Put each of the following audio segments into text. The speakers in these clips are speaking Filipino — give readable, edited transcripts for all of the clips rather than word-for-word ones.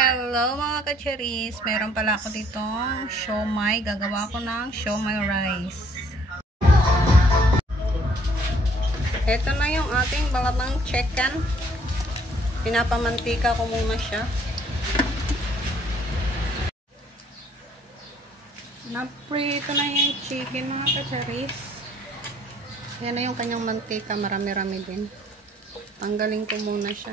Hello mga ka-cherries, meron pala ako dito siomai. Gagawa ko ng siomai rice. Ito na yung ating balabang chicken. Pinapamantika ko muna siya. Naprito na yung chicken mga ka-cherries. Yan na yung kanyang mantika, marami-rami din. Tanggalin ko muna siya.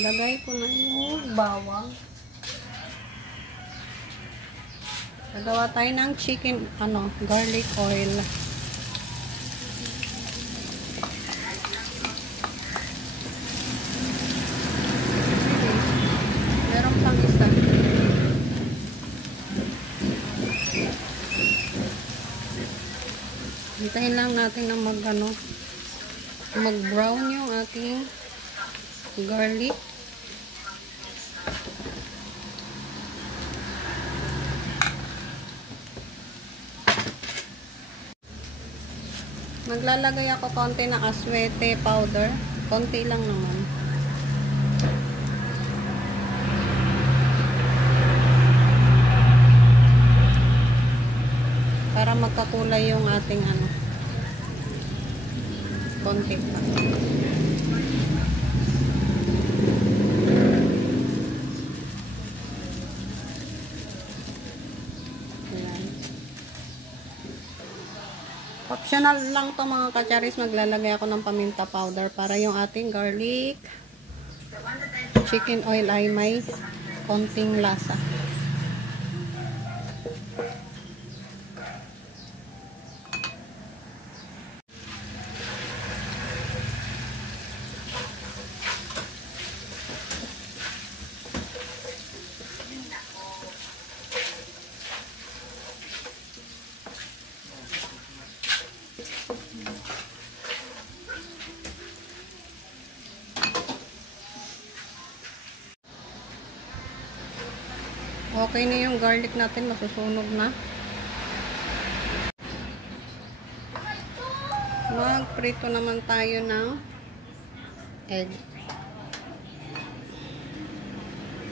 Lagay ko na yung bawang. Nagawa tayo ng chicken, garlic oil. Meron pang isa. Hintayin lang natin na mag-brown yung ating garlic. Maglalagay ako konti ng aswete powder. Konti lang naman. Para magkakulay yung ating konti lang. Optional lang to mga ka-cherries, maglalagay ako ng paminta powder para yung ating garlic chicken oil ay may konting lasa. Okay na yung garlic natin, masusunog na. Magprito naman tayo ng egg.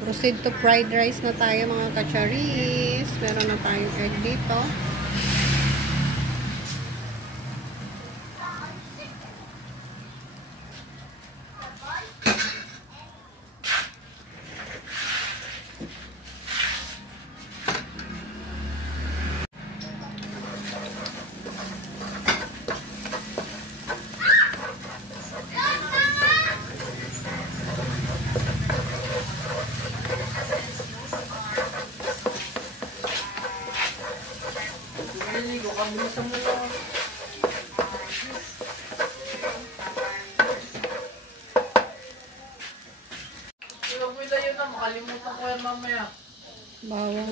Proceed to fried rice na tayo mga ka-cherries. Meron na tayong egg dito. Makalimutan ko yan mamaya. Bawang.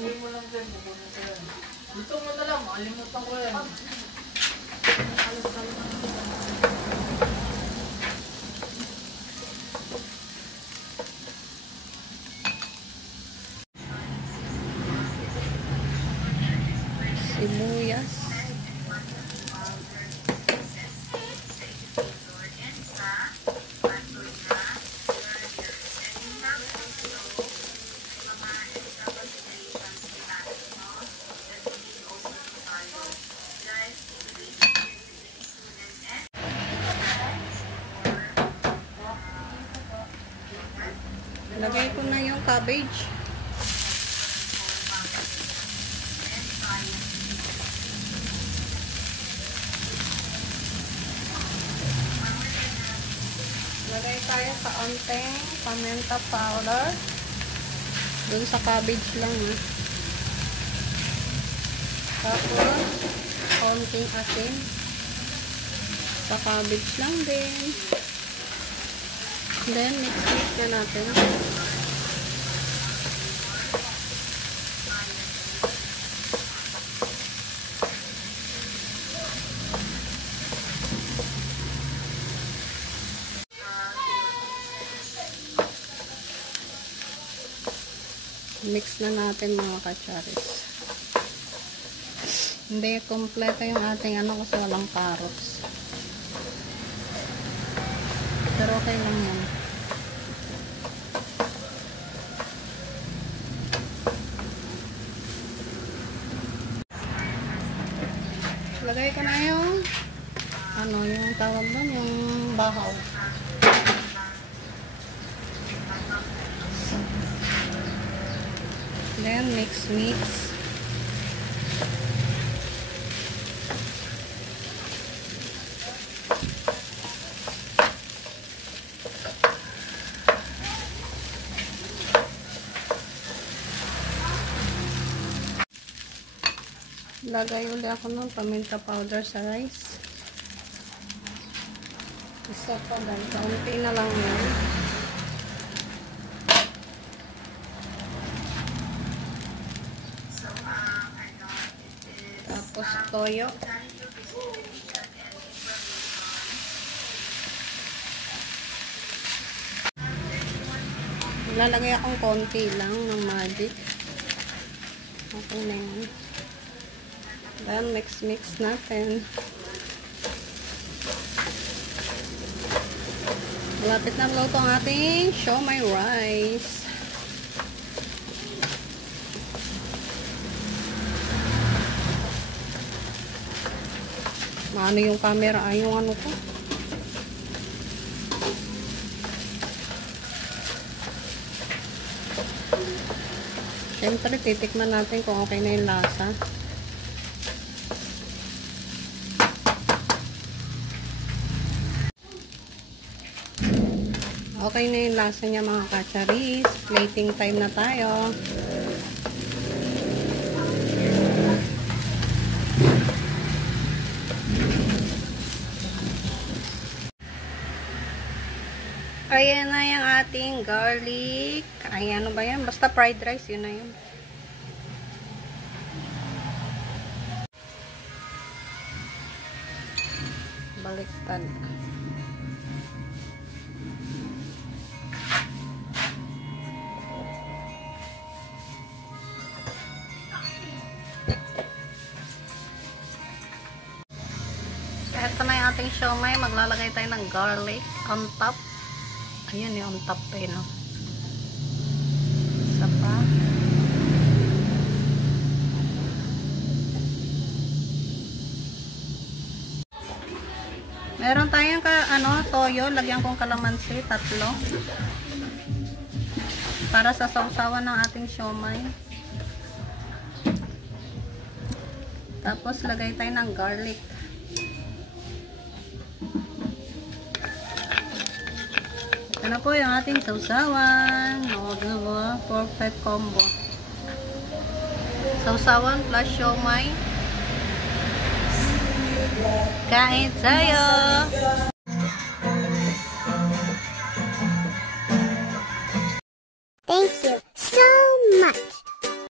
Dito mo na lang, makalimutan ko yan. Sibuyas. Lagay ko na yung cabbage. Lagay tayo sa onting paminta powder. Dun sa cabbage lang Tapos, konting asin. Sa cabbage lang din. Then, mix na natin. Mix na natin mga kacharis. Hindi kompleto yung ating ano kasi walang carrots. Pero okay lang yan. Lagay ko na yung ano, yung tawag doon, yung bahaw. Then mix. Lagay ulit ako ng paminta powder sa rice. Isa pa dahil kaunti na lang yan. Tapos toyo. Lalagay akong konti lang ng magic. Okay na yan. Then mix natin. Malapit na luto ang ating siomai rice. Maano yung camera? Ay, yung ano ko. Siyempre, titikman natin kung okay na yung lasa. Okay na yung lasa niya mga kacharis. Plating time na tayo. Ayan na yung ating garlic. Ay, ano ba yan? Basta fried rice, yun na yun. Baliktad. Ito na yung ating siomai. Maglalagay tayo ng garlic on top. Ayun yung on top pa yun. Isa pa. Meron tayong toyo. Lagyan kong kalamansi. 3. Para sa sausawan ng ating siomai. Tapos lagay tayo ng garlic. Ito na po yung ating sausawan. O, diba? Perfect combo. Sausawan plus siomai. Kain tayo!